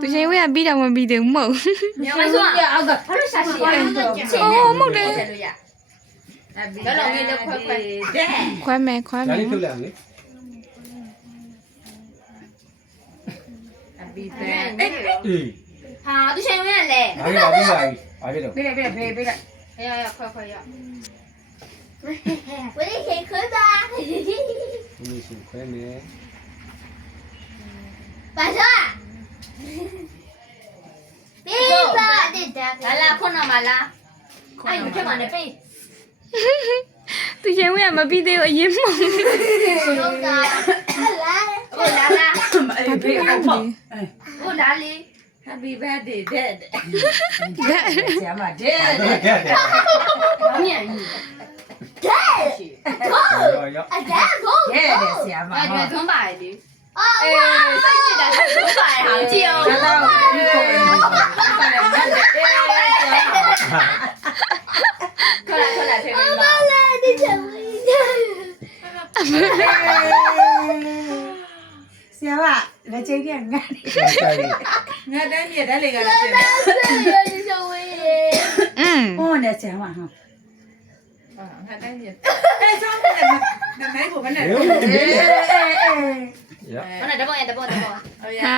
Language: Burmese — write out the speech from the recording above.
သူရှင်ဝေးကပြီးတော့မပြီးသေးဘူးမဟုတ် ညမဆိုအောက်ကဘာလို့ရှာရှိရလဲ မဟုတ်တယ် ဘယ်လိုမျိုးလဲခွဲတဲ့ ခွဲမယ်ခွဲမယ် ဒါလေးထုတ်လိုက်အောင်လေ ပြီးပဲ အေး ဟာသူရှင်ဝင်လေ ဒါလေးပါပြီးပါပြီဘာဖြစ်လို့ ပေးလိုက်ရခွဲရ 我的先喝吧。 ဒီလိုဆိုခွဲမယ် 晚上。别把的打 လာလာခုနမလားအဲ့မဖြစ်ပါနဲ့ပေး သူရှင်ဝေးကမပြီးသေးဘူးအရင်မဟုတ် 有的。来。 ဟိုလာလာ ဘာဖြစ်လဲ ဟိုလာလေ Happy birthday dad ဆရာမ dad ကဲတယ် မြန်ကြီး ရောရော 啊，这个。 ရဲ့တဲ့ဆရာမအဲ့ဒါသွန်းပါလေ 啊， အေးစိတ်ကြည့်တာသွန်းပါဟာကြည့်အောင်တော့ဒီကိုခေါ်လာထဲမှာ 我来的什么？ ဆရာကလက်ချိတ်ကငါ ကြိုက်တယ် ငါတန်းပြတဲ့လေကလည်း 有的什么耶？ อืม ဟောနဲ့ဆရာမဟော ငါတန်းပြအဲ့ဆောင်းတဲ့နမိုင်းကိုမနဲ့ အေးအေး အေးအေး ရ မနဲ့တပေါင်းရတပေါင်း ဟာ